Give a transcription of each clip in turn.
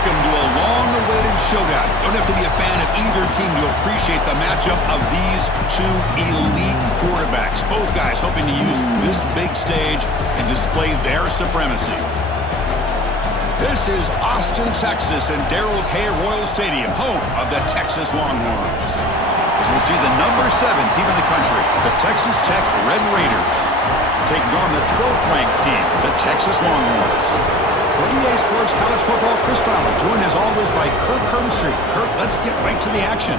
Welcome to a long-awaited showdown. You don't have to be a fan of either team to appreciate the matchup of these two elite quarterbacks. Both guys hoping to use this big stage and display their supremacy. This is Austin, Texas, and Darrell K. Royal Stadium, home of the Texas Longhorns. As we see the number 7 team in the country, the Texas Tech Red Raiders, taking on the 12th-ranked team, the Texas Longhorns. For EA Sports College Football, Chris Fowler, joined as always by Kirk Hermstreet. Kirk, let's get right to the action.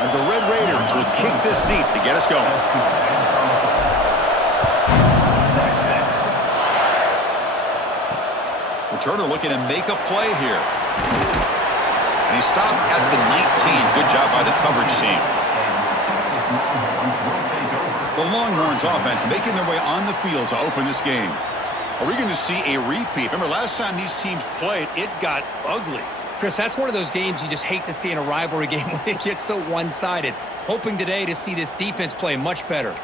And the Red Raiders will kick this deep to get us going. Turner looking to make a play here. And he stopped at the 19. Good job by the coverage team. The Longhorns offense making their way on the field to open this game. Are we going to see a repeat? Remember, last time these teams played, it got ugly. Chris, that's one of those games you just hate to see in a rivalry game when it gets so one-sided. Hoping today to see this defense play much better.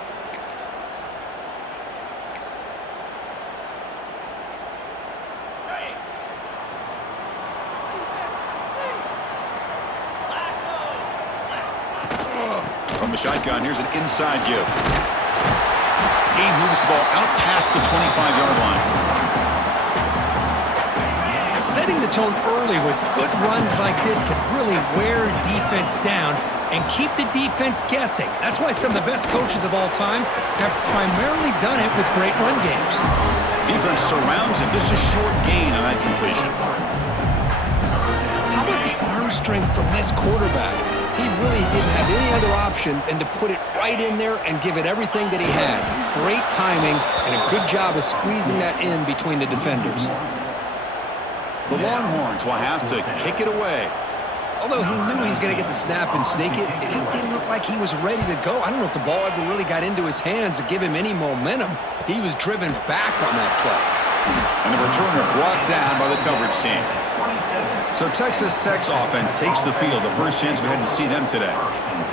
From the shotgun, here's an inside give. Game moves the ball out past the 25-yard line. Setting the tone early with good runs like this can really wear defense down and keep the defense guessing. That's why some of the best coaches of all time have primarily done it with great run games. Defense surrounds him. Just a short gain on that completion. How about the arm strength from this quarterback? He really didn't have any other option than to put it right in there and give it everything that he had. Great timing and a good job of squeezing that in between the defenders. The Longhorns will have to kick it away. Although he knew he was going to get the snap and sneak it, it just didn't look like he was ready to go. I don't know if the ball ever really got into his hands to give him any momentum. He was driven back on that play. And the returner brought down by the coverage team. So Texas Tech's offense takes the field. The first chance we had to see them today.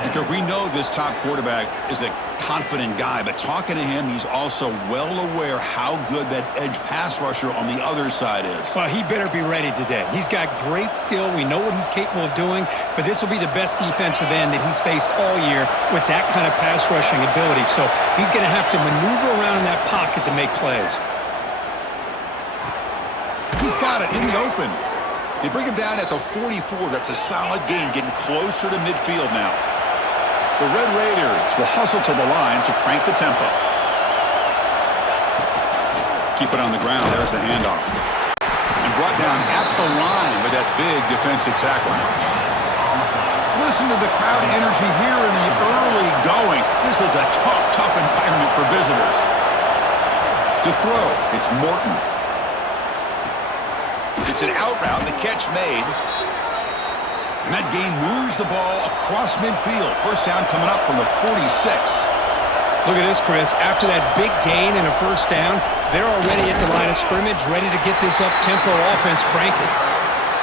And we know this top quarterback is a confident guy, but talking to him, he's also well aware how good that edge pass rusher on the other side is. Well, he better be ready today. He's got great skill. We know what he's capable of doing, but this will be the best defensive end that he's faced all year with that kind of pass rushing ability. So he's going to have to maneuver around in that pocket to make plays. He's got it in the open. They bring him down at the 44. That's a solid gain, getting closer to midfield now. The Red Raiders will hustle to the line to crank the tempo. Keep it on the ground. There's the handoff. And brought down at the line with that big defensive tackle. Listen to the crowd energy here in the early going. This is a tough environment for visitors. To throw, it's Morton. It's an out route, the catch made. And that gain moves the ball across midfield. First down coming up from the 46. Look at this, Chris. After that big gain and a first down, they're already at the line of scrimmage, ready to get this up-tempo offense cranking.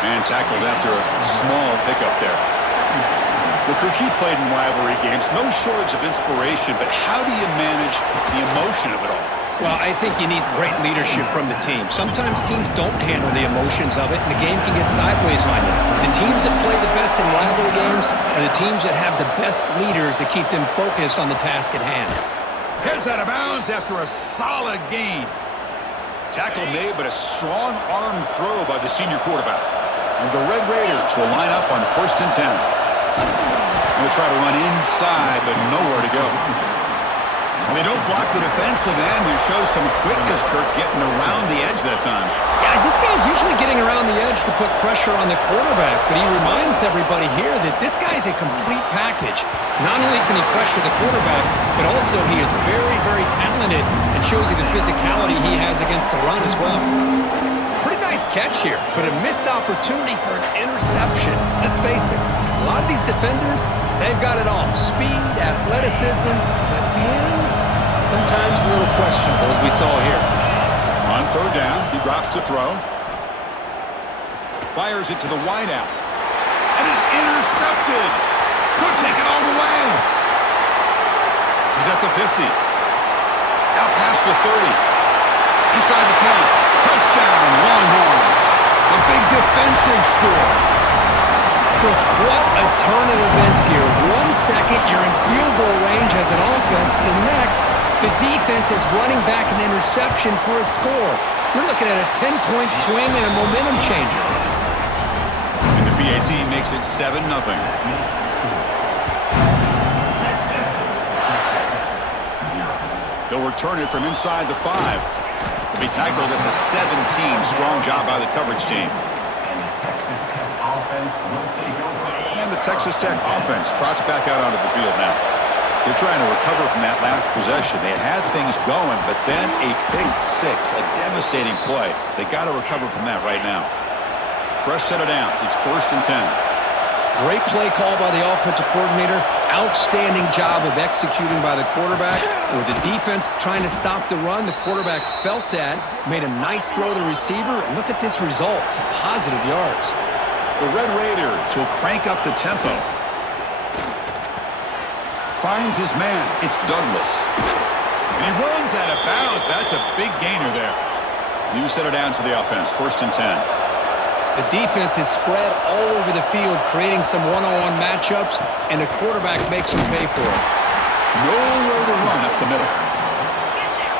And tackled after a small pickup there. Well, Kirk, he played in rivalry games. No shortage of inspiration, but how do you manage the emotion of it all? Well, I think you need great leadership from the team. Sometimes teams don't handle the emotions of it, and the game can get sideways on you. The teams that play the best in rivalry games are the teams that have the best leaders to keep them focused on the task at hand. Heads out of bounds after a solid gain. Tackle made, but a strong arm throw by the senior quarterback. And the Red Raiders will line up on 1st and 10. They'll try to run inside, but nowhere to go. And they don't block the defensive end, who shows some quickness, Kirk, getting around the edge that time. Yeah, this guy's usually getting around the edge to put pressure on the quarterback, but he reminds everybody here that this guy's a complete package. Not only can he pressure the quarterback, but also he is very, very talented and shows you the physicality he has against the run as well. Pretty nice catch here, but a missed opportunity for an interception. Let's face it, a lot of these defenders, they've got it all. Speed, athleticism, but hands, sometimes a little questionable, as we saw here. On 3rd down, he drops to throw. Fires it to the wideout. And is intercepted. Could take it all the way. He's at the 50. Out past the 30. Inside the 10. Touchdown, Longhorns. A big defensive score. Chris, what a turn of events here. 1 second, you're in field goal range as an offense. The next, the defense is running back an interception for a score. You're looking at a 10-point swing and a momentum changer. And the PAT makes it 7-0. They'll return it from inside the 5. He'll be tackled at the 17. Strong job by the coverage team. And the Texas Tech offense trots back out onto the field now. They're trying to recover from that last possession. They had things going, but then a pick six, a devastating play. They got to recover from that right now. Fresh set of downs. It's 1st and 10. Great play call by the offensive coordinator. Outstanding job of executing by the quarterback. With the defense trying to stop the run, the quarterback felt that, made a nice throw to the receiver. And look at this result. Some positive yards. The Red Raiders will crank up the tempo. Finds his man. It's Douglas. And he runs out of bounds. That's a big gainer there. New set of downs for the offense. 1st and 10. The defense is spread all over the field, creating some one-on-one matchups, and the quarterback makes them pay for it. Nowhere to run up the middle.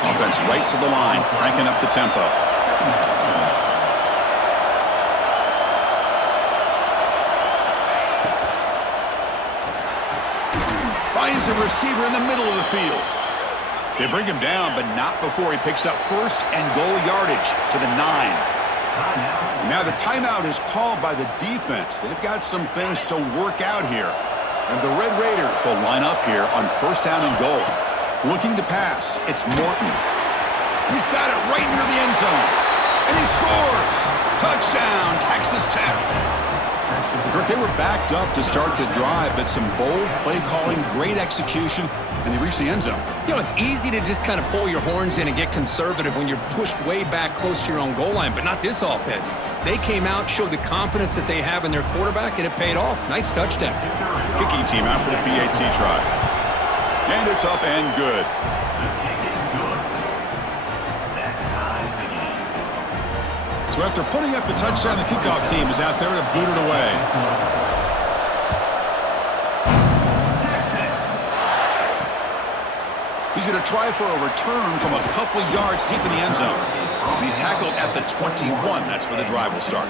Offense right to the line, cranking up the tempo. Finds a receiver in the middle of the field. They bring him down, but not before he picks up 1st and goal yardage to the 9. And now the timeout is called by the defense. They've got some things to work out here. And the Red Raiders will line up here on 1st down and goal. Looking to pass. It's Morton. He's got it right near the end zone. And he scores. Touchdown, Texas Tech. Kurt, they were backed up to start the drive, but some bold play calling, great execution, and they reached the end zone. You know, it's easy to just kind of pull your horns in and get conservative when you're pushed way back close to your own goal line, but not this offense. They came out, showed the confidence that they have in their quarterback, and it paid off. Nice touchdown. Kicking team out for the PAT try. And it's up and good. So after putting up the touchdown, the kickoff team is out there to boot it away. He's going to try for a return from a couple of yards deep in the end zone. And he's tackled at the 21. That's where the drive will start.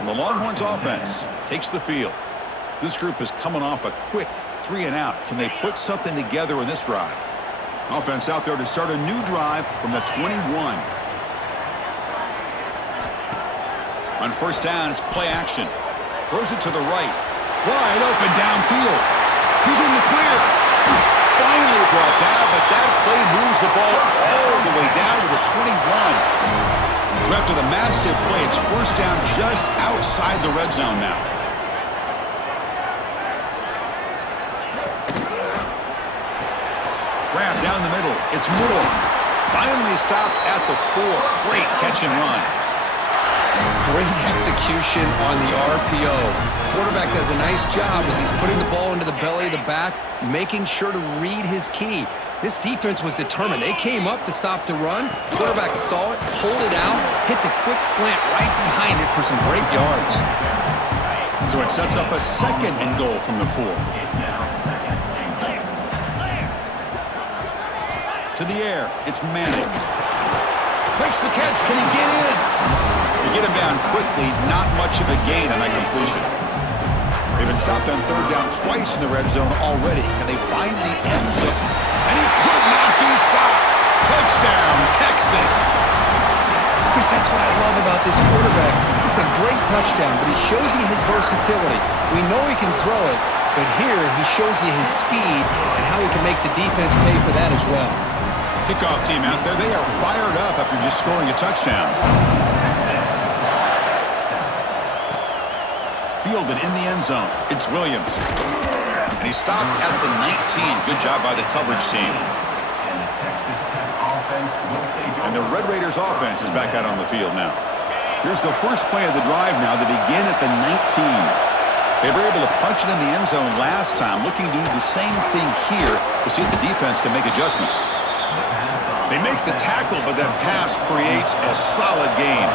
And the Longhorns offense takes the field. This group is coming off a quick 3-and-out. Can they put something together in this drive? Offense out there to start a new drive from the 21. On 1st down, it's play action. Throws it to the right. Wide open downfield. He's in the clear. Finally brought down, but that play moves the ball all the way down to the 21. So after the massive play, it's 1st down just outside the red zone now. Grab down the middle. It's Moore. Finally stopped at the 4. Great catch and run. Great execution on the RPO. Quarterback does a nice job as he's putting the ball into the belly of the back, making sure to read his key. This defense was determined. They came up to stop the run. Quarterback saw it, pulled it out, hit the quick slant right behind it for some great yards. So it sets up a 2nd and goal from the 4. To the air, it's Manning. Makes the catch. Can he get in? They get him down quickly. Not much of a gain on that completion. They've been stopped on 3rd down twice in the red zone already. Can they find the end zone? And he could not be stopped. Touchdown, Texas. Chris, that's what I love about this quarterback. It's a great touchdown, but he shows you his versatility. We know he can throw it, but here he shows you his speed and how he can make the defense pay for that as well. Kickoff team out there, they are fired up after just scoring a touchdown. Fielded in the end zone. It's Williams. And he stopped at the 19. Good job by the coverage team. And the Red Raiders offense is back out on the field now. Here's the first play of the drive now. They begin at the 19. They were able to punch it in the end zone last time, looking to do the same thing here to see if the defense can make adjustments. They make the tackle, but that pass creates a solid gain.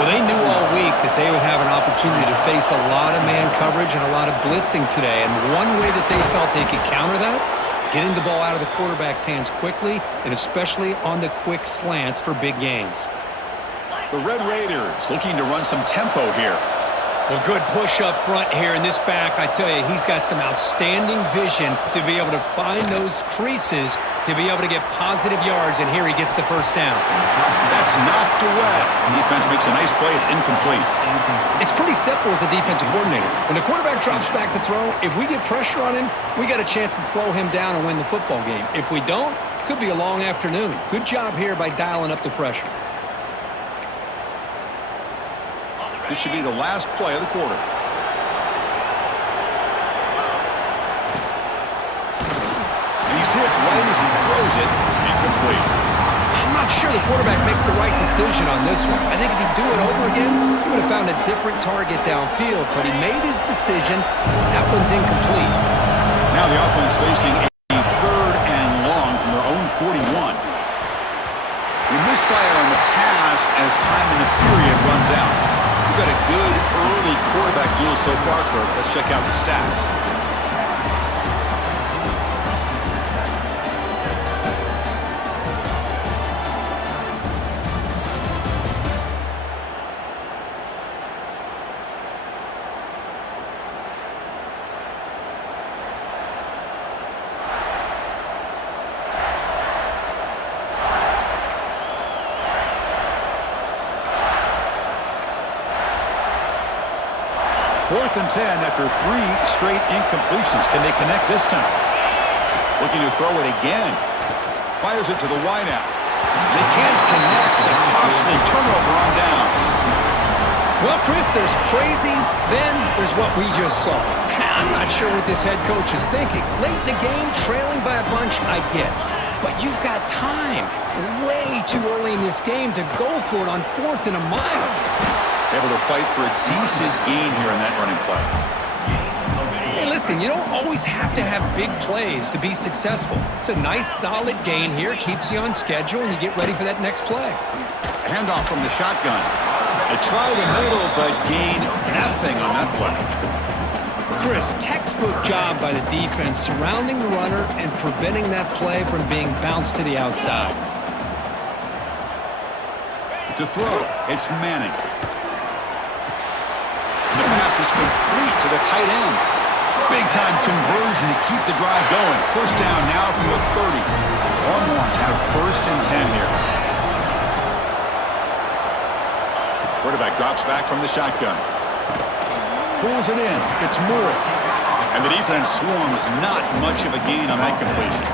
Well, they knew all week that they would have an opportunity to face a lot of man coverage and a lot of blitzing today. And one way that they felt they could counter that, getting the ball out of the quarterback's hands quickly, and especially on the quick slants for big gains. The Red Raiders looking to run some tempo here. Well, good push up front here in this back. I tell you, he's got some outstanding vision to be able to find those creases, to be able to get positive yards, and here he gets the first down. That's knocked away. The defense makes a nice play. It's incomplete. It's pretty simple as a defensive coordinator. When the quarterback drops back to throw, if we get pressure on him, we got a chance to slow him down and win the football game. If we don't, it could be a long afternoon. Good job here by dialing up the pressure. This should be the last play of the quarter. And he's hit right as he throws it. Incomplete. I'm not sure the quarterback makes the right decision on this one. I think if he'd do it over again, he would have found a different target downfield, but he made his decision. That one's incomplete. Now the offense facing a 3rd and long from their own 41. They misfire on the pass as time in the period runs out. We've got a good early quarterback duel so far, Kirk. Let's check out the stats. Fourth and 10 after 3 straight incompletions. Can they connect this time? Looking to throw it again. Fires it to the wideout. They can't connect. A costly turnover on downs. Well, Chris, there's crazy, then there's what we just saw. I'm not sure what this head coach is thinking. Late in the game, trailing by a bunch, I get. But you've got time. Way too early in this game to go for it on 4th and a mile. Able to fight for a decent gain here in that running play. Hey, listen, you don't always have to have big plays to be successful. It's a nice, solid gain here. Keeps you on schedule, and you get ready for that next play. A handoff from the shotgun. They try the middle, but gain nothing on that play. Chris, textbook job by the defense surrounding the runner and preventing that play from being bounced to the outside. To throw, it's Manning. The pass is complete to the tight end. Big-time conversion to keep the drive going. First down now from the 30. Longhorns have 1st and 10 here. Quarterback drops back from the shotgun. Pulls it in. It's Moore. And the defense swarms. Not much of a gain on that completion.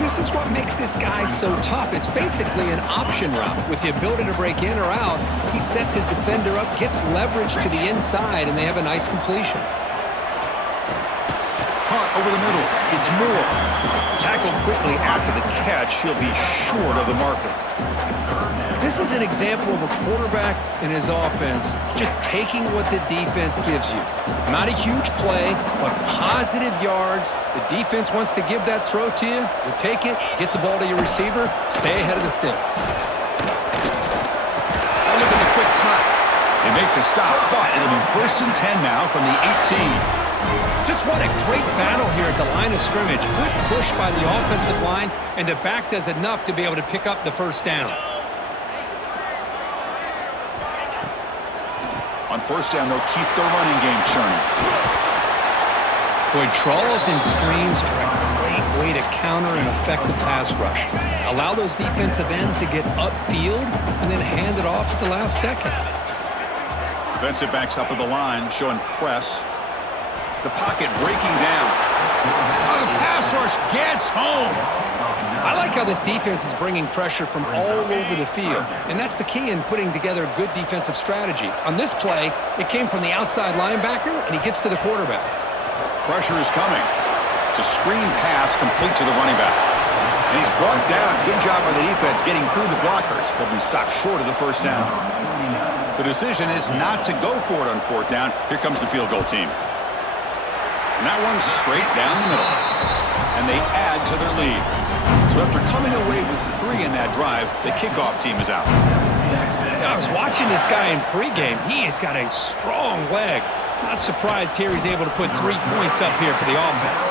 This is what makes this guy so tough. It's basically an option route. With the ability to break in or out, he sets his defender up, gets leverage to the inside, and they have a nice completion. Caught over the middle. It's Moore. Tackled quickly after the catch. He'll be short of the marker. This is an example of a quarterback and his offense just taking what the defense gives you. Not a huge play, but positive yards. The defense wants to give that throw to you. You take it, get the ball to your receiver, stay ahead of the sticks. Oh, look at the quick cut. They make the stop, but it'll be 1st and 10 now from the 18. Just what a great battle here at the line of scrimmage. Good push by the offensive line, and the back does enough to be able to pick up the first down. On 1st down, they'll keep their running game churning. Boy, trawls and screens are a great way to counter an effective pass rush. Allow those defensive ends to get upfield and then hand it off at the last second. Defensive backs up at the line, showing press. The pocket breaking down. Oh, the pass rush gets home. I like how this defense is bringing pressure from all over the field, and that's the key in putting together a good defensive strategy. On this play, it came from the outside linebacker, and he gets to the quarterback. Pressure is coming. It's a screen pass complete to the running back. And he's brought down. Good job by the defense getting through the blockers. But we stopped short of the first down. The decision is not to go for it on fourth down. Here comes the field goal team. And that one's straight down the middle. And they add to their lead. So after coming away with 3 in that drive, the kickoff team is out. I was watching this guy in pregame. He has got a strong leg. Not surprised here he's able to put 3 points up here for the offense.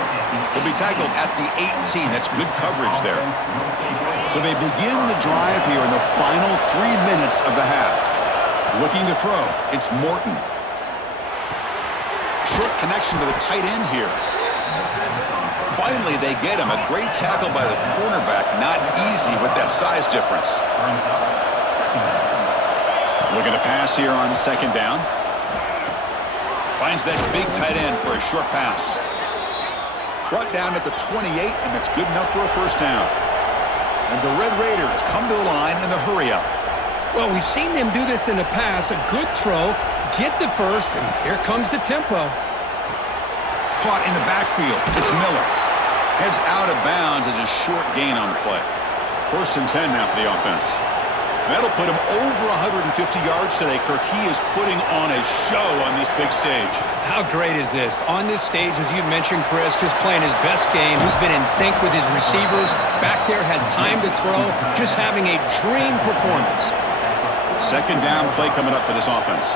He'll be tackled at the 18. That's good coverage there. So they begin the drive here in the final 3 minutes of the half. Looking to throw. It's Morton. Short connection to the tight end here. Finally, they get him. A great tackle by the cornerback. Not easy with that size difference. Looking to pass here on second down. Finds that big tight end for a short pass. Brought down at the 28, and it's good enough for a first down. And the Red Raiders come to the line in the hurry-up. Well, we've seen them do this in the past. A good throw, get the first, and here comes the tempo. Caught in the backfield. It's Miller. Heads out of bounds as a short gain on the play. 1st and 10 now for the offense. That'll put him over 150 yards today, Kirk. He is putting on a show on this big stage. How great is this? On this stage, as you mentioned, Chris, just playing his best game. He's been in sync with his receivers. Back there, has time to throw. Just having a dream performance. Second down play coming up for this offense.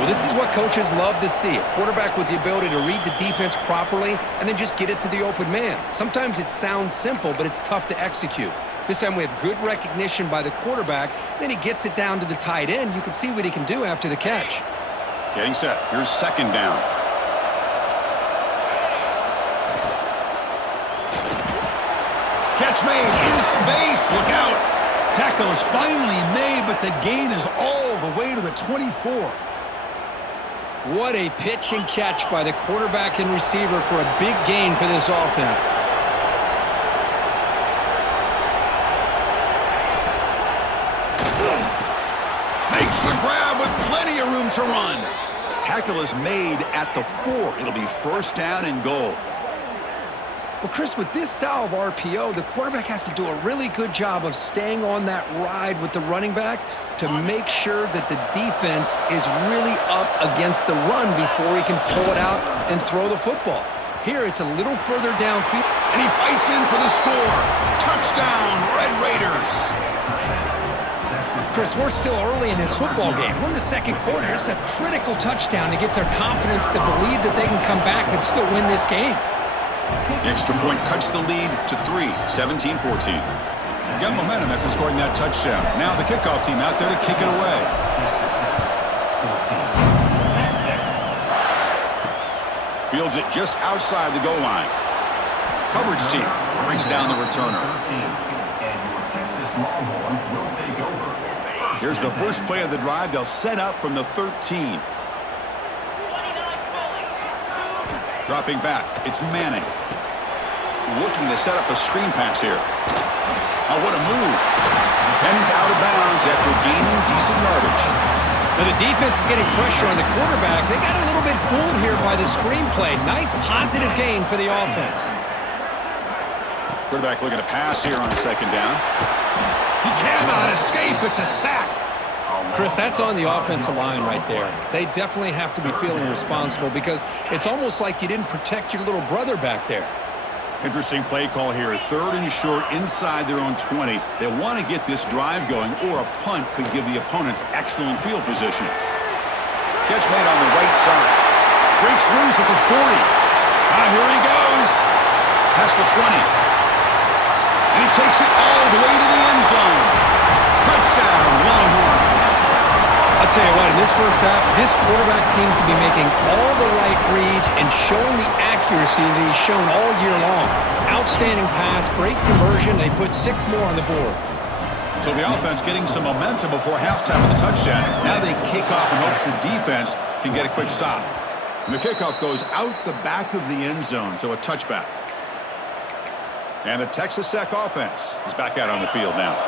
Well, this is what coaches love to see. A quarterback with the ability to read the defense properly and then just get it to the open man. Sometimes it sounds simple, but it's tough to execute. This time we have good recognition by the quarterback. Then he gets it down to the tight end. You can see what he can do after the catch. Getting set. Here's second down. Catch made in space. Look out. Tackle is finally made, but the gain is all the way to the 24. What a pitch and catch by the quarterback and receiver for a big gain for this offense. Makes the grab with plenty of room to run. Tackle is made at the 4. It'll be first down and goal. Well, Chris, with this style of RPO, the quarterback has to do a really good job of staying on that ride with the running back to make sure that the defense is really up against the run before he can pull it out and throw the football. Here, it's a little further downfield. And he fights in for the score. Touchdown, Red Raiders. Chris, we're still early in this football game. We're in the second quarter. It's a critical touchdown to get their confidence to believe that they can come back and still win this game. The extra point cuts the lead to 3, 17-14. Got momentum after scoring that touchdown. Now the kickoff team out there to kick it away. Fields it just outside the goal line. Coverage team brings down the returner. Here's the first play of the drive. They'll set up from the 13. Dropping back, it's Manning. Looking to set up a screen pass here. Oh, what a move. And he's out of bounds after gaining decent yardage. Now the defense is getting pressure on the quarterback. They got a little bit fooled here by the screen play. Nice positive gain for the offense. Quarterback looking to pass here on second down. He cannot escape. It's a sack. Chris, that's on the offensive line right there. They definitely have to be feeling responsible because it's almost like you didn't protect your little brother back there. Interesting play call here. 3rd and short inside their own 20. They want to get this drive going, or a punt could give the opponents excellent field position. Catch made on the right side. Breaks loose at the 40. Here he goes. Past the 20. And he takes it all the way to the end zone. Touchdown, Longhorns. I'll tell you what, in this first half, this quarterback seems to be making all the right reads and showing the accuracy that he's shown all year long. Outstanding pass, great conversion. They put 6 more on the board. So the offense getting some momentum before halftime with a touchdown. Now they kick off in hopes the defense can get a quick stop. And the kickoff goes out the back of the end zone, so a touchback. And the Texas Tech offense is back out on the field now.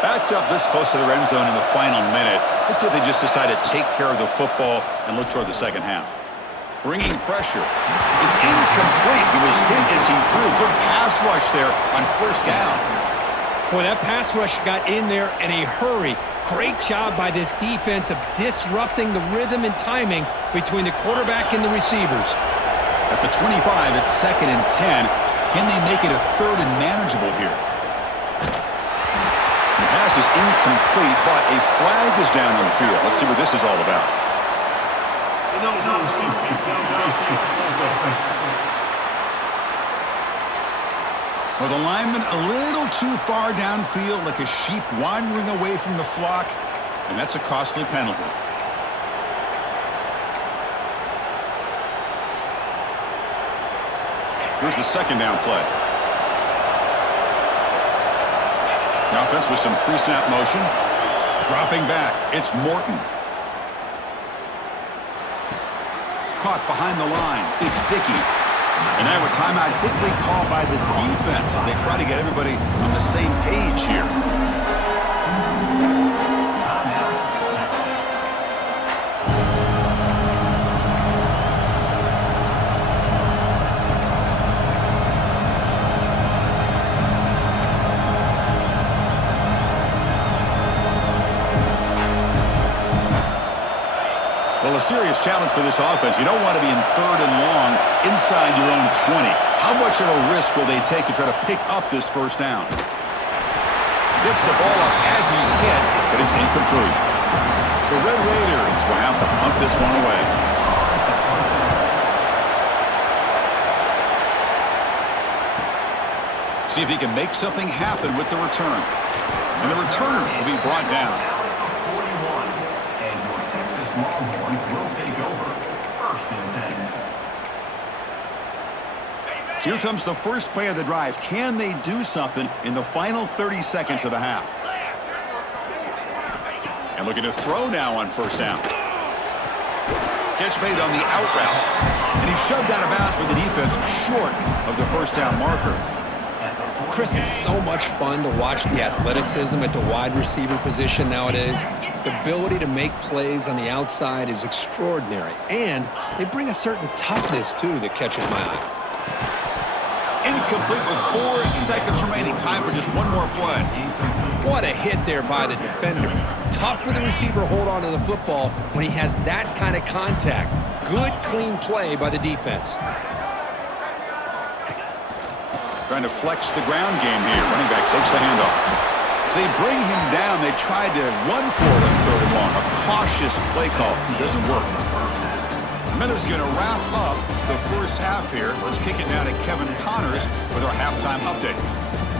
Backed up this close to the end zone in the final minute. Let's see if they just decide to take care of the football and look toward the second half. Bringing pressure. It's incomplete. He was hit as he threw. Good pass rush there on first down. Boy, that pass rush got in there in a hurry. Great job by this defense of disrupting the rhythm and timing between the quarterback and the receivers. At the 25, it's 2nd and 10. Can they make it a 3rd and manageable here? The pass is incomplete, but a flag is down on the field. Let's see what this is all about. Well, the lineman a little too far downfield, like a sheep wandering away from the flock, and that's a costly penalty. Here's the 2nd down play. The offense with some pre-snap motion. Dropping back, it's Morton. Caught behind the line, it's Dickey. And now a timeout quickly called by the defense as they try to get everybody on the same page here. Well, a serious challenge for this offense. You don't want to be in 3rd and long inside your own 20. How much of a risk will they take to try to pick up this first down? Gets the ball up as he's hit, but it's incomplete. The Red Raiders will have to punt this one away. See if he can make something happen with the return. And the returner will be brought down. Here comes the first play of the drive. Can they do something in the final 30 seconds of the half? And looking to throw now on first down. Catch made on the out route. And he's shoved out of bounds with the defense short of the first down marker. Chris, it's so much fun to watch the athleticism at the wide receiver position nowadays. The ability to make plays on the outside is extraordinary. And they bring a certain toughness, too, that catches my eye. Incomplete with 4 seconds remaining. Time for just one more play. What a hit there by the defender. Tough for the receiver to hold on to the football when he has that kind of contact. Good, clean play by the defense. Trying to flex the ground game here. Running back takes the handoff. So they bring him down. They tried to run for it on 3rd and long. A cautious play call. Doesn't work. Minutes going to wrap up the first half here. Let's kick it down to Kevin Connors with our halftime update.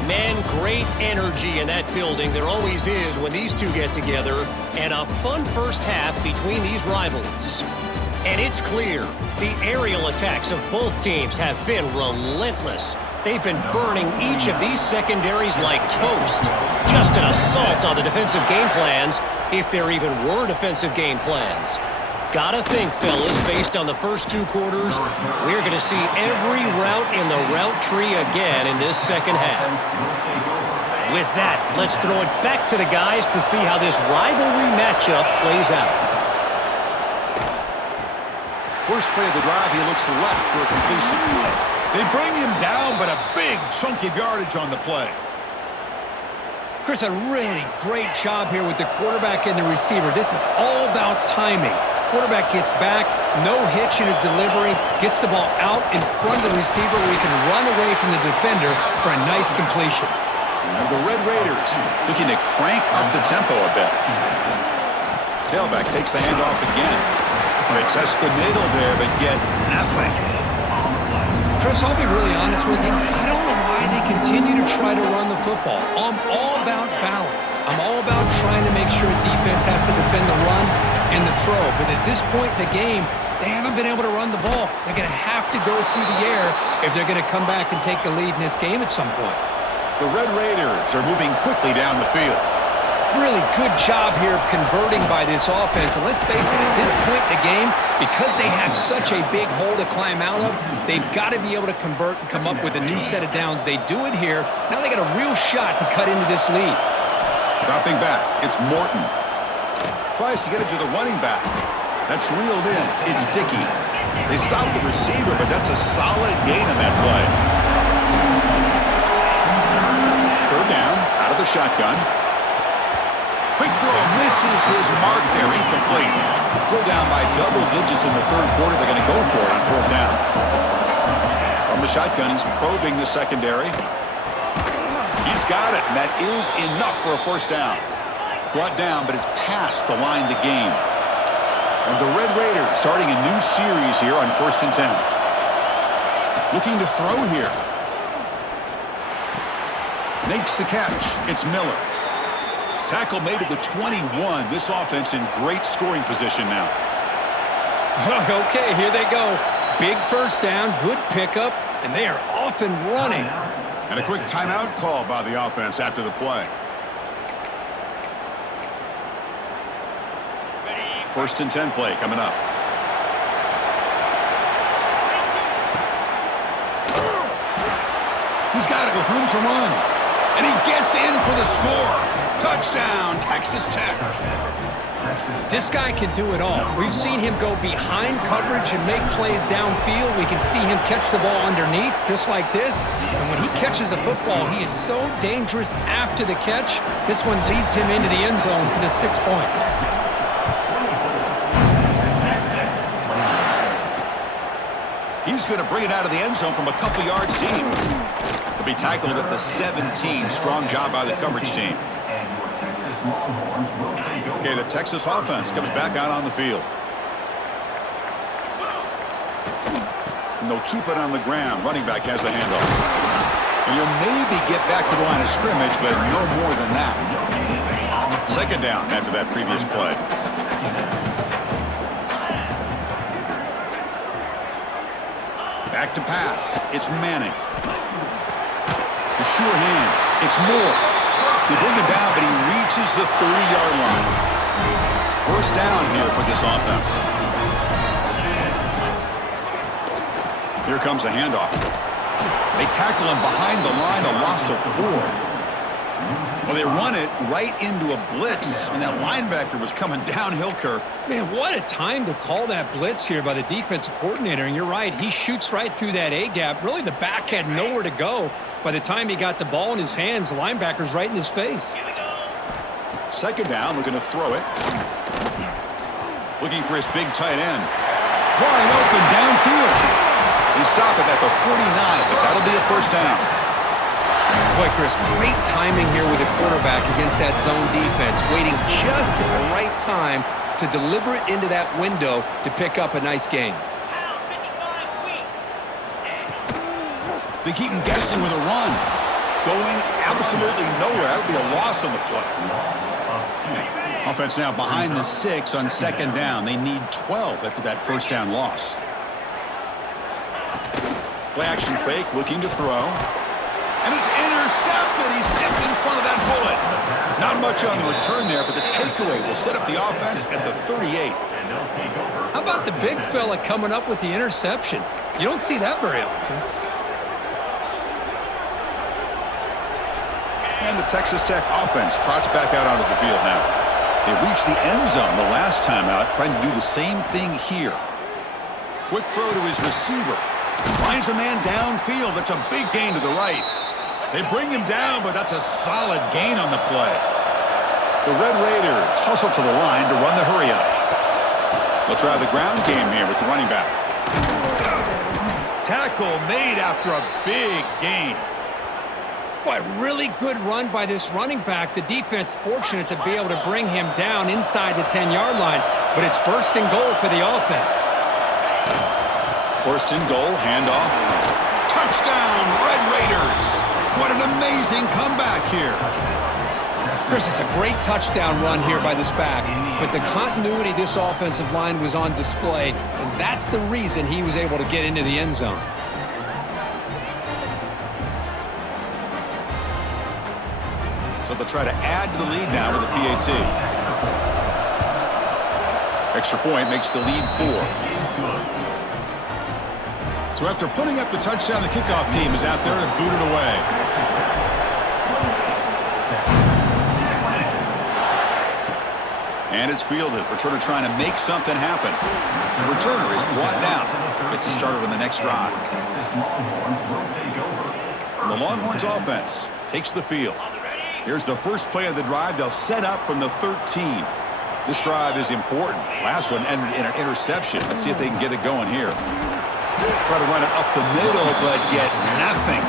Man, great energy in that building. There always is when these two get together. And a fun first half between these rivalries. And it's clear, the aerial attacks of both teams have been relentless. They've been burning each of these secondaries like toast. Just an assault on the defensive game plans, if there even were defensive game plans. Gotta think, fellas, based on the first 2 quarters, we're going to see every route in the route tree again in this second half. With that, let's throw it back to the guys to see how this rivalry matchup plays out. First play of the drive, he looks left for a completion. They bring him down, but a big chunk of yardage on the play. Chris, a really great job here with the quarterback and the receiver. This is all about timing. Quarterback gets back, no hitch in his delivery, gets the ball out in front of the receiver where he can run away from the defender for a nice completion. And the Red Raiders looking to crank up the tempo a bit. Tailback takes the handoff again. They test the middle there, but get nothing. Chris, I'll be really honest with you. I don't know why they continue to try to run the football. I'm all about balance. I'm all about trying to make sure defense has to defend the run and the throw. But at this point in the game, they haven't been able to run the ball. They're going to have to go through the air if they're going to come back and take the lead in this game at some point. The Red Raiders are moving quickly down the field. Really good job here of converting by this offense. And let's face it, at this point in the game, because they have such a big hole to climb out of, they've got to be able to convert and come up with a new set of downs. They do it here. Now they got a real shot to cut into this lead. Dropping back, it's Morton. Tries to get it to the running back. That's reeled in. It's Dickey. They stopped the receiver, but that's a solid gain on that play. Third down, out of the shotgun. Quick throw, misses his mark there, incomplete. Still down by double digits in the third quarter. They're going to go for it on fourth down. From the shotgun, he's probing the secondary. He's got it, and that is enough for a first down. Brought down, but it's past the line to gain. And the Red Raiders starting a new series here on 1st and 10. Looking to throw here. Makes the catch. It's Miller. Tackle made at the 21. This offense in great scoring position now. Okay, here they go. Big first down, good pickup, and they are off and running. And a quick timeout call by the offense after the play. 1st and 10 play coming up. He's got it with room to run. And he gets in for the score. Touchdown, Texas Tech. This guy can do it all. We've seen him go behind coverage and make plays downfield. We can see him catch the ball underneath, just like this. And when he catches a football, he is so dangerous after the catch. This one leads him into the end zone for the 6 points. He's going to bring it out of the end zone from a couple yards deep. He'll be tackled at the 17. Strong job by the coverage team. Okay, the Texas offense comes back out on the field. And they'll keep it on the ground. Running back has the handoff. And you'll maybe get back to the line of scrimmage, but no more than that. 2nd down after that previous play. Back to pass. It's Manning. The sure hands. It's Moore. They bring him down, but he reaches the 30-yard line. First down here for this offense. Here comes the handoff. They tackle him behind the line, a loss of 4. Well, they run it right into a blitz, and that linebacker was coming downhill, Kirk. Man, what a time to call that blitz here by the defensive coordinator. And you're right, he shoots right through that A-gap. Really, the back had nowhere to go. By the time he got the ball in his hands, the linebacker's right in his face. 2nd down, looking to throw it. Looking for his big tight end. Wide open downfield. They stop it at the 49, but that'll be a first down. Boy, Chris, great timing here with the quarterback against that zone defense, waiting just at the right time to deliver it into that window to pick up a nice gain. They keep him guessing with a run. Going absolutely nowhere. That would be a loss on the play. Offense now behind the 6 on 2nd down. They need 12 after that first down loss. Play action fake, looking to throw. And it's intercepted. He stepped in front of that bullet. Not much on the return there, but the takeaway will set up the offense at the 38. How about the big fella coming up with the interception? You don't see that very often. And the Texas Tech offense trots back out onto the field now. They reached the end zone the last time out, trying to do the same thing here. Quick throw to his receiver. Finds a man downfield. That's a big gain to the right. They bring him down, but that's a solid gain on the play. The Red Raiders hustle to the line to run the hurry up. They'll try the ground game here with the running back. Tackle made after a big gain. Boy, really good run by this running back. The defense fortunate to be able to bring him down inside the 10-yard line, but it's 1st and goal for the offense. 1st and goal, handoff. Touchdown, Red Raiders. What an amazing comeback here. Chris, it's a great touchdown run here by this back, but the continuity of this offensive line was on display, and that's the reason he was able to get into the end zone. So they'll try to add to the lead now with the PAT. Extra point makes the lead 4. So after putting up the touchdown, the kickoff team is out there to boot it away. And it's fielded. Returner trying to make something happen. The returner is brought down. Gets it started on the next drive. The Longhorns offense takes the field. Here's the first play of the drive. They'll set up from the 13. This drive is important. Last one ended in an interception. Let's see if they can get it going here. Try to run it up the middle, but get nothing.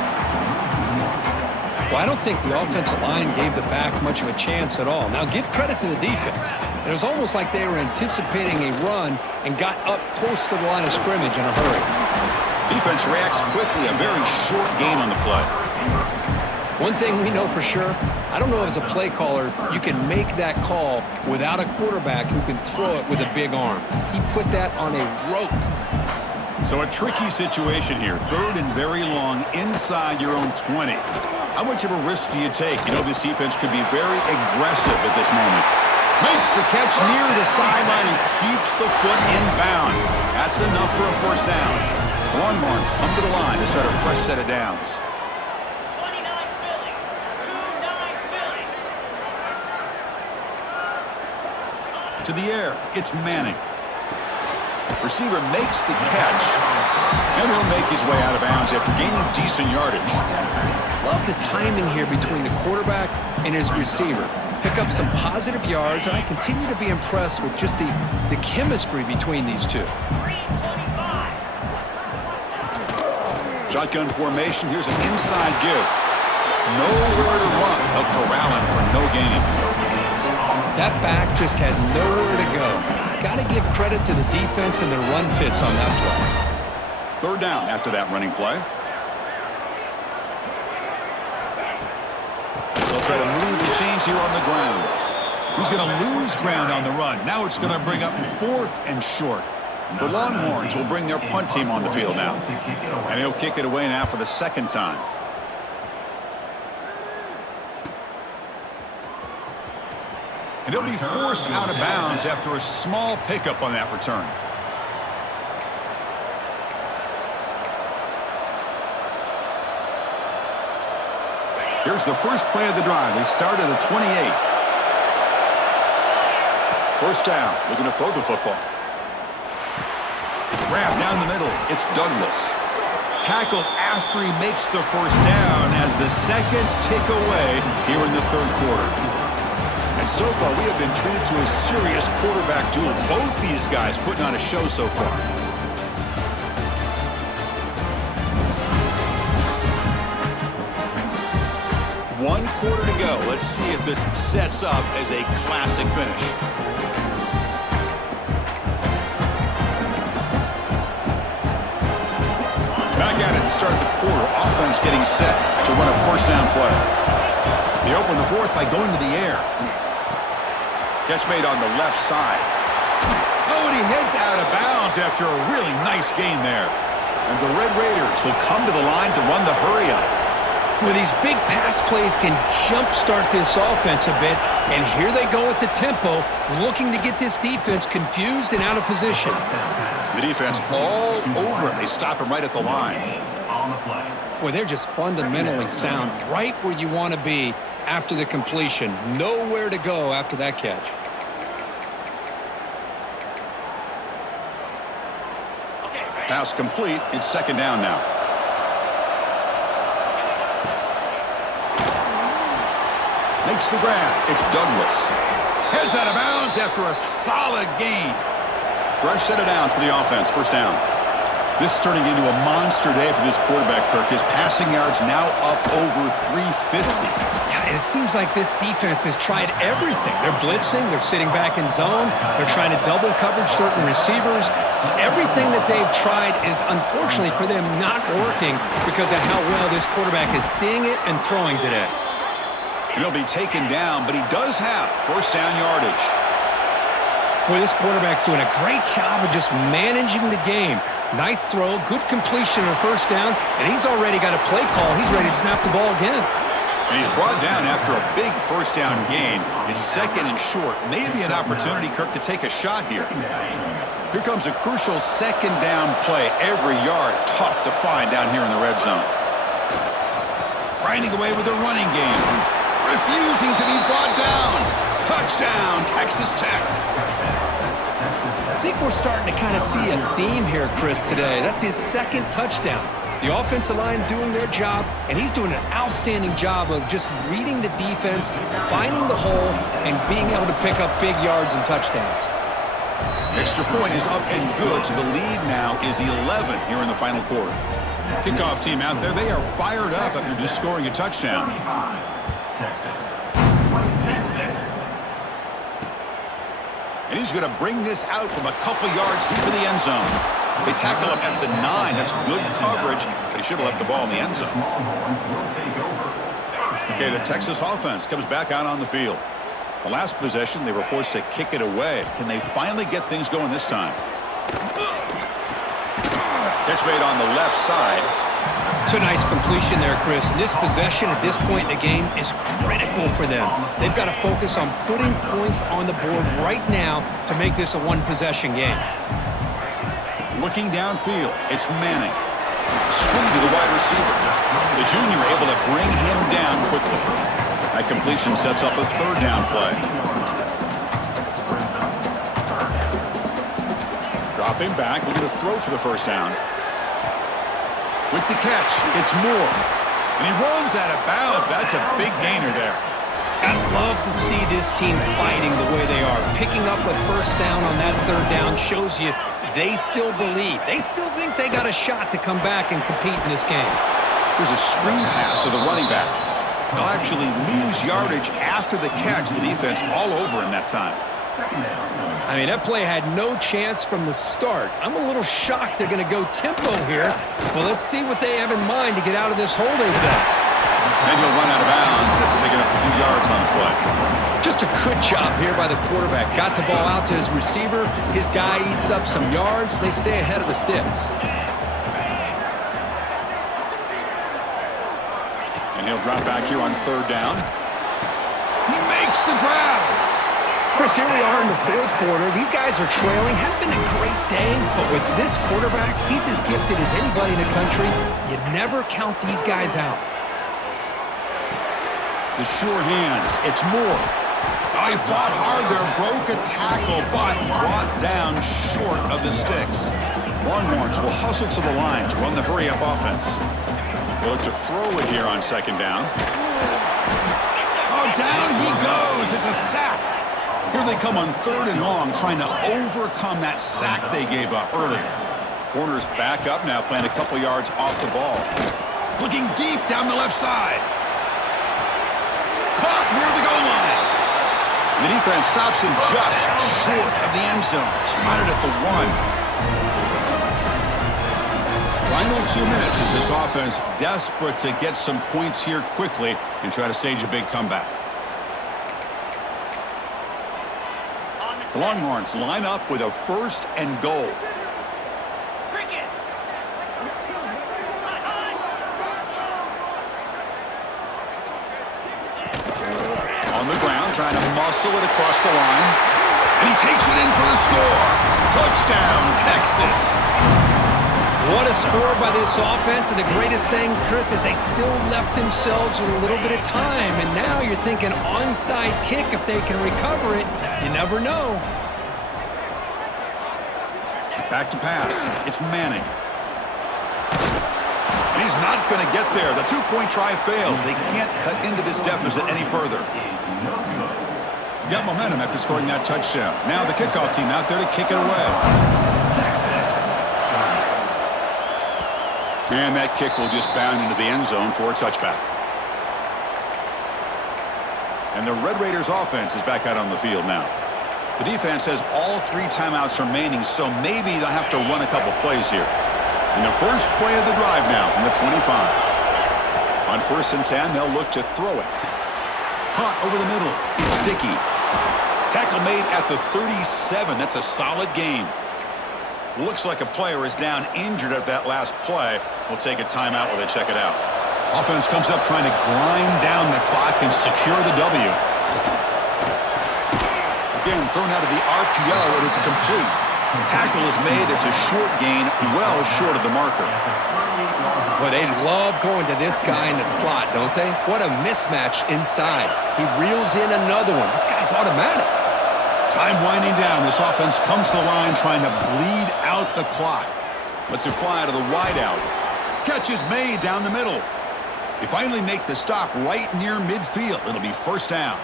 Well, I don't think the offensive line gave the back much of a chance at all. Now, give credit to the defense. It was almost like they were anticipating a run and got up close to the line of scrimmage in a hurry. Defense reacts quickly. A very short gain on the play. One thing we know for sure, I don't know as a play caller, you can make that call without a quarterback who can throw it with a big arm. He put that on a rope. So a tricky situation here. Third and very long inside your own 20. How much of a risk do you take? You know, this defense could be very aggressive at this moment. Makes the catch near the sideline and keeps the foot in bounds. That's enough for a first down. Longhorns come to the line to start a fresh set of downs. To the air, it's Manning. Receiver makes the catch, and he'll make his way out of bounds after gaining decent yardage. Love the timing here between the quarterback and his receiver. Pick up some positive yards, and I continue to be impressed with just the chemistry between these two. Shotgun formation. Here's an inside give. Nowhere to run. They'll corral him for no gain. That back just had nowhere to go. Got to give credit to the defense and their run fits on that play. Third down after that running play. They'll try to move the chains here on the ground. He's going to lose ground on the run. Now it's going to bring up fourth and short. The Longhorns will bring their punt team on the field now. And he'll kick it away now for the second time. And he'll be forced out of bounds after a small pickup on that return. Here's the first play of the drive. They start at the 28. First down. Looking to throw the football. Grab down the middle. It's Douglas. Tackled after he makes the first down as the seconds tick away here in the third quarter. And so far, we have been treated to a serious quarterback duel. Both these guys putting on a show so far. One quarter to go. Let's see if this sets up as a classic finish. Back at it to start the quarter. Offense getting set to run a first down play. They open the fourth by going to the air. Catch made on the left side. Oh, and he heads out of bounds after a really nice gain there. And the Red Raiders will come to the line to run the hurry-up. Well, these big pass plays can jumpstart this offense a bit, and here they go at the tempo, looking to get this defense confused and out of position. The defense all over it. They stop him right at the line. Boy, they're just fundamentally sound, right where you want to be after the completion. Nowhere to go after that catch. Pass complete. It's second down now. Makes the grab. It's Douglas. Heads out of bounds after a solid gain. Fresh set of downs for the offense. First down. This is turning into a monster day for this quarterback, Kirk. His passing yards now up over 350. Yeah, and it seems like this defense has tried everything. They're blitzing. They're sitting back in zone. They're trying to double coverage certain receivers. Everything that they've tried is, unfortunately for them, not working because of how well this quarterback is seeing it and throwing today. And he'll be taken down, but he does have first down yardage. Boy, this quarterback's doing a great job of just managing the game. Nice throw, good completion on first down, and he's already got a play call. He's ready to snap the ball again. And he's brought down after a big first down gain. It's second and short. Maybe an opportunity, Kirk, to take a shot here. Here comes a crucial second down play. Every yard tough to find down here in the red zone. Grinding away with a running game. Refusing to be brought down. Touchdown. Touchdown, Texas Tech. I think we're starting to kind of see a theme here, Chris, today. That's his second touchdown. The offensive line doing their job, and he's doing an outstanding job of just reading the defense, finding the hole, and being able to pick up big yards and touchdowns. Extra point is up and good, so the lead now is 11 here in the final quarter. Kickoff team out there, they are fired up after just scoring a touchdown. And he's going to bring this out from a couple yards deep in the end zone. They tackle him at the 9. That's good coverage, but he should have left the ball in the end zone. Okay, the Texas offense comes back out on the field. The last possession, they were forced to kick it away. Can they finally get things going this time? Catch made on the left side. It's a nice completion there, Chris. And this possession at this point in the game is critical for them. They've got to focus on putting points on the board right now to make this a one-possession game. Looking downfield, it's Manning. Swing to the wide receiver. The junior able to bring him down quickly. That completion sets up a third down play. Dropping back, looking to throw for the first down. With the catch, it's Moore. And he runs out of bounds. That's a big gainer there. I'd love to see this team fighting the way they are. Picking up a first down on that third down shows you they still believe. They still think they got a shot to come back and compete in this game. There's a screen pass to the running back. They'll actually lose yardage after the catch. The defense all over in that time. I mean, that play had no chance from the start. I'm a little shocked they're going to go tempo here. Well, let's see what they have in mind to get out of this holding play. And he'll run out of bounds, picking up a few yards on the play. Just a good job here by the quarterback. Got the ball out to his receiver. His guy eats up some yards. They stay ahead of the sticks. And he'll drop back here on third down. He makes the grab. Chris, here we are in the fourth quarter. These guys are trailing. Hadn't been a great day, but with this quarterback, he's as gifted as anybody in the country. You never count these guys out. The sure hands. It's Moore. Oh, he fought hard there, broke a tackle, but brought down short of the sticks. Longhorns will hustle to the line to run the hurry-up offense. They look to throw it here on second down. Oh, down he goes. It's a sack. Here they come on third and long, trying to overcome that sack they gave up earlier. Corner's back up now, playing a couple yards off the ball. Looking deep down the left side. Caught near the goal line. The defense stops him just short of the end zone. Spotted at the 1. Final 2 minutes as this offense desperate to get some points here quickly and try to stage a big comeback. The Longhorns line up with a first and goal. On the ground, trying to muscle it across the line. And he takes it in for the score. Touchdown, Texas. What a score by this offense, and the greatest thing, Chris, is they still left themselves with a little bit of time, and now you're thinking onside kick if they can recover it. You never know. Back to pass. It's Manning. And he's not going to get there. The two-point try fails. They can't cut into this deficit any further. Got momentum after scoring that touchdown. Now the kickoff team out there to kick it away. And that kick will just bound into the end zone for a touchback. And the Red Raiders offense is back out on the field now. The defense has all 3 timeouts remaining, so maybe they'll have to run a couple plays here. In the first play of the drive now from the 25. On 1st and 10, they'll look to throw it. Caught over the middle. It's Dickey. Tackle made at the 37. That's a solid gain. Looks like a player is down injured at that last play. We'll take a timeout while they check it out. Offense comes up trying to grind down the clock and secure the W. Again, thrown out of the RPO, and it's complete. Tackle is made. It's a short gain, well short of the marker. Well, they love going to this guy in the slot, don't they? What a mismatch inside. He reels in another one. This guy's automatic. Time winding down. This offense comes to the line trying to bleed out the clock. Lets it fly to the wideout. Catch is made down the middle. They finally make the stop right near midfield. It'll be first down.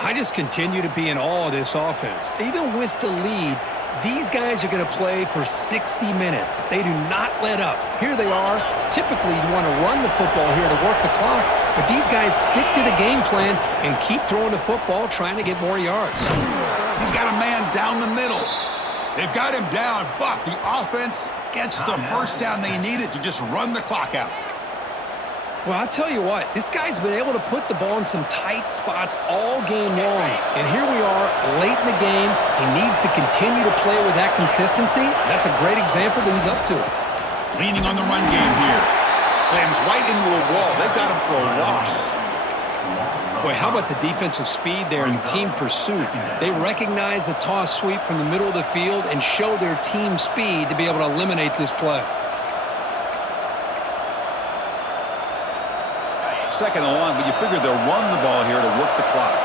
I just continue to be in awe of this offense. Even with the lead, these guys are going to play for 60 minutes. They do not let up. Here they are. Typically, you want to run the football here to work the clock, but these guys stick to the game plan and keep throwing the football, trying to get more yards. He's got a man down the middle. They've got him down, but the offense gets the first down they needed to just run the clock out. Well, I'll tell you what, this guy's been able to put the ball in some tight spots all game long. And here we are, late in the game. He needs to continue to play with that consistency. That's a great example that he's up to. Leaning on the run game here. Slams right into a wall. They've got him for a loss. Boy, how about the defensive speed there and team pursuit? They recognize the toss sweep from the middle of the field and show their team speed to be able to eliminate this play. Second and long, but you figure they'll run the ball here to work the clock.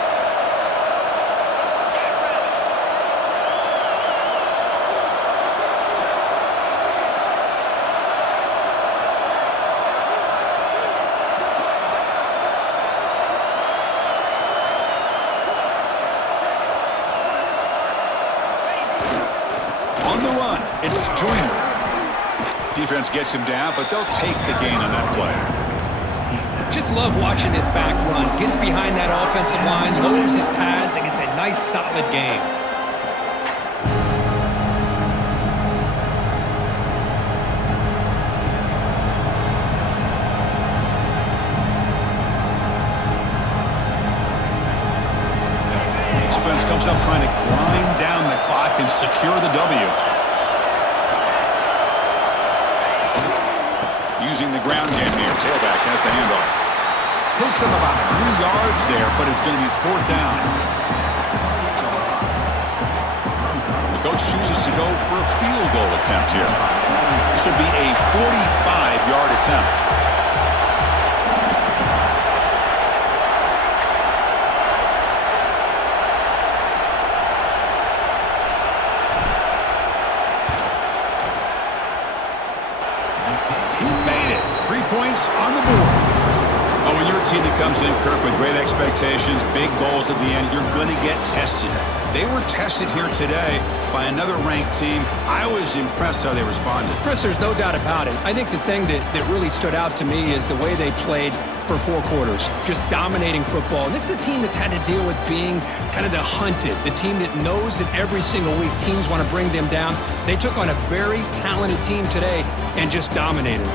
On the run, it's Joyner. Defense gets him down, but they'll take the gain on that play. Just love watching this back run. Gets behind that offensive line, lowers his pads, and gets a nice, solid gain. Offense comes up trying to grind down the clock and secure the W. Using the ground game here. Tailback has the handoff. Picks up about 3 yards there, but it's going to be fourth down. The coach chooses to go for a field goal attempt here. This will be a 45-yard attempt. He made it. 3 points on the board. Oh, when you're a team that comes in, Kirk, with great expectations, big goals at the end, you're going to get tested. They were tested here today by another ranked team. I was impressed how they responded. Chris, there's no doubt about it. I think the thing that really stood out to me is the way they played for 4 quarters, just dominating football. And this is a team that's had to deal with being kind of the hunted, the team that knows that every single week teams want to bring them down. They took on a very talented team today and just dominated.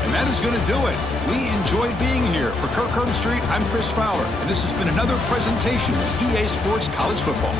And that is going to do it. We enjoyed being here. For Kirk Street, I'm Chris Fowler, and this has been another presentation of EA Sports College Football.